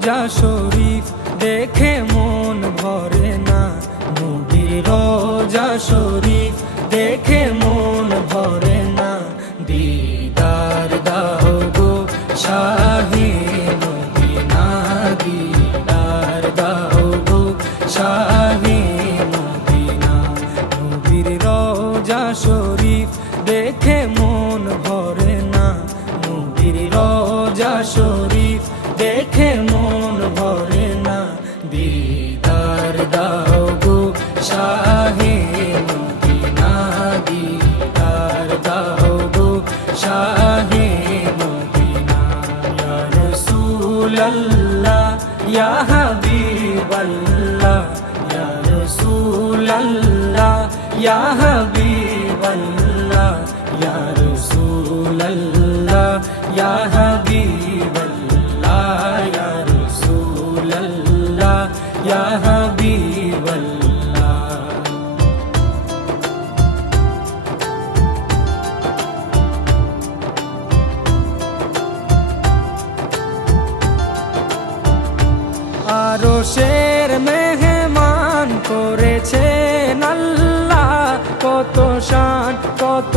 রোজা শরীফ দেখে মন ভরে না, নবীর রোজা শরীফ দেখে মন ভরে না। দিদার দাও গো শাহে মদিনা, দিদার দাও গো শাহে মদিনা। নবীর রোজা শরীফ দেখে মন ভরে না, নবীর রোজা শরীফ দেখে মন ভরে না। দিদার দাও গো শাহে মদিনা, দিদার দাও গো শাহে মদিনা। ইয়া রাসূলাল্লাহ ইয়া হাবিবাল্লাহ, ইয়া রাসূলাল্লাহ ইয়া হাবিবাল্লাহ, ইয়া রাসূলাল্লাহ ইয়া হাবিবাল্লাহ, ইয়া রাসূলাল্লাহ ইয়া হাবিবাল্লাহ। আরশের মেহমান করেছেন আল্লাহ, কত শান কত